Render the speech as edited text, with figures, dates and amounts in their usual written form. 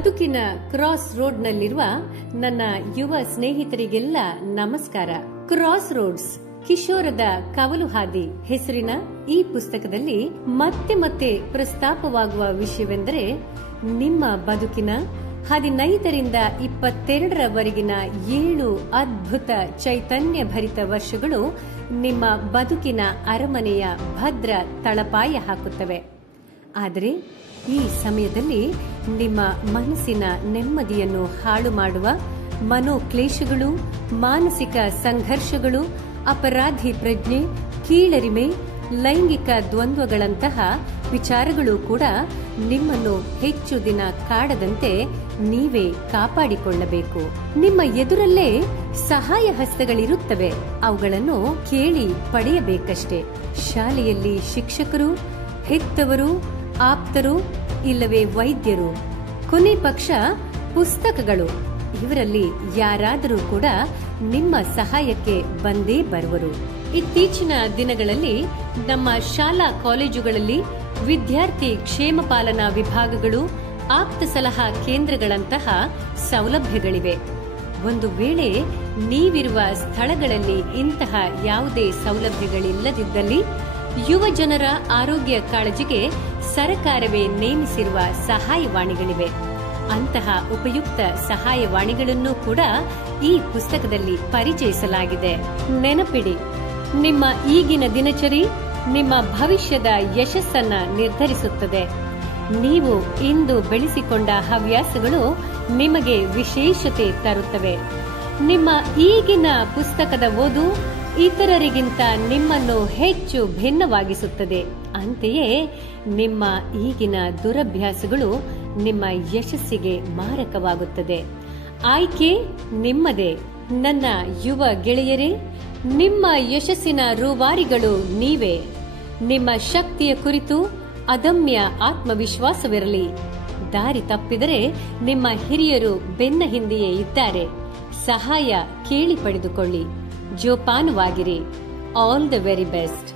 ಬದುಕಿನ ಕ್ರಾಸ್ ರೋಡ್ನಲ್ಲಿರುವ ನನ್ನ ಯುವ ಸ್ನೇಹಿತರಿಗೆಲ್ಲ ನಮಸ್ಕಾರ. ಕ್ರಾಸ್ ರೋಡ್ಸ್ ಕಿಶೋರದ ಕವಲು ಹಾದಿ ಹೆಸರಿನ ಈ ಪುಸ್ತಕದಲ್ಲಿ ಮತ್ತೆ ಮತ್ತೆ ಪ್ರಸ್ತಾಪವಾಗುವ ವಿಷಯವೆಂದರೆ ನಿಮ್ಮ ಬದುಕಿನ 15ರಿಂದ 22ರವರೆಗಿನ 7 ಅದ್ಭುತ ಚೈತನ್ಯ ಭರಿತ ವರ್ಷಗಳು ನಿಮ್ಮ ಬದುಕಿನ ಅರಮನೆಯ ಭದ್ರ ತಳಪಾಯ ಹಾಕುತ್ತವೆ. ಆದರೆ ಈ ಸಮಯದಲ್ಲಿ ನಿಮ್ಮ ಮನಸ್ಸಿನ ನೆಮ್ಮದಿಯನ್ನು ಹಾಳು ಮಾಡುವ ಮನೋಕ್ಲೇಶಗಳು, ಮಾನಸಿಕ ಸಂಘರ್ಷಗಳು, ಅಪರಾಧಿ ಪ್ರಜ್ಞೆ, ಕೀಳರಿಮೆ, ಲೈಂಗಿಕ ದ್ವಂದ್ವಗಳಂತಹ ವಿಚಾರಗಳು ಕೂಡ ನಿಮ್ಮನ್ನು ಹೆಚ್ಚು ದಿನ ಕಾಡದಂತೆ ನೀವೇ ಕಾಪಾಡಿಕೊಳ್ಳಬೇಕು. ನಿಮ್ಮ ಎದುರಲ್ಲೇ ಸಹಾಯ ಹಸ್ತಗಳಿರುತ್ತವೆ, ಅವುಗಳನ್ನು ಕೇಳಿ ಪಡೆಯಬೇಕಷ್ಟೇ. ಶಾಲೆಯಲ್ಲಿ ಶಿಕ್ಷಕರು, ಹೆತ್ತವರು, ಆಪ್ತರು, ಇಲ್ಲವೇ ವೈದ್ಯರು, ಕೊನೆ ಪಕ್ಷ ಪುಸ್ತಕಗಳು, ಇವರಲ್ಲಿ ಯಾರಾದರೂ ಕೂಡ ನಿಮ್ಮ ಸಹಾಯಕ್ಕೆ ಬಂದೇ ಬರುವರು. ಇತ್ತೀಚಿನ ದಿನಗಳಲ್ಲಿ ನಮ್ಮ ಶಾಲಾ ಕಾಲೇಜುಗಳಲ್ಲಿ ವಿದ್ಯಾರ್ಥಿ ಕ್ಷೇಮ ಪಾಲನಾ ವಿಭಾಗಗಳು, ಆಪ್ತ ಸಲಹಾ ಕೇಂದ್ರಗಳಂತಹ ಸೌಲಭ್ಯಗಳಿವೆ. ಒಂದು ವೇಳೆ ನೀವಿರುವ ಸ್ಥಳಗಳಲ್ಲಿ ಇಂತಹ ಯಾವುದೇ ಸೌಲಭ್ಯಗಳಿಲ್ಲದಿದ್ದಲ್ಲಿ ಯುವ ಜನರ ಆರೋಗ್ಯ ಕಾಳಜಿಗೆ ಸರ್ಕಾರವೇ ನೇಮಿಸಿರುವ ಸಹಾಯವಾಣಿಗಳಿವೆ. ಅಂತಹ ಉಪಯುಕ್ತ ಸಹಾಯವಾಣಿಗಳನ್ನು ಕೂಡ ಈ ಪುಸ್ತಕದಲ್ಲಿ ಪರಿಚಯಿಸಲಾಗಿದೆ. ನೆನಪಿಡಿ, ನಿಮ್ಮ ಈಗಿನ ದಿನಚರಿ ನಿಮ್ಮ ಭವಿಷ್ಯದ ಯಶಸ್ಸನ್ನ ನಿರ್ಧರಿಸುತ್ತದೆ. ನೀವು ಇಂದು ಬೆಳೆಸಿಕೊಂಡ ಹವ್ಯಾಸಗಳು ನಿಮಗೆ ವಿಶೇಷತೆ ತರುತ್ತವೆ. ನಿಮ್ಮ ಈಗಿನ ಪುಸ್ತಕದ ಓದು ಇತರರಿಗಿಂತ ನಿಮ್ಮನ್ನು ಹೆಚ್ಚು ಭಿನ್ನವಾಗಿಸುತ್ತದೆ. ಅಂತೆಯೇ ನಿಮ್ಮ ಈಗಿನ ದುರಭ್ಯಾಸಗಳು ನಿಮ್ಮ ಯಶಸ್ಸಿಗೆ ಮಾರಕವಾಗುತ್ತದೆ. ಆಯ್ಕೆ ನಿಮ್ಮದೇ. ನನ್ನ ಯುವ ಗೆಳೆಯರೇ, ನಿಮ್ಮ ಯಶಸ್ಸಿನ ರೂವಾರಿಗಳು ನೀವೇ. ನಿಮ್ಮ ಶಕ್ತಿಯ ಕುರಿತು ಅದಮ್ಯ ಆತ್ಮವಿಶ್ವಾಸವಿರಲಿ. ದಾರಿ ತಪ್ಪಿದರೆ ನಿಮ್ಮ ಹಿರಿಯರು ಬೆನ್ನ ಹಿಂದೆಯೇ ಇದ್ದಾರೆ. ಸಹಾಯ ಕೇಳಿ ಪಡೆದುಕೊಳ್ಳಿ. ಜೋಪಾನವಾಗಿರಿ. All the very best.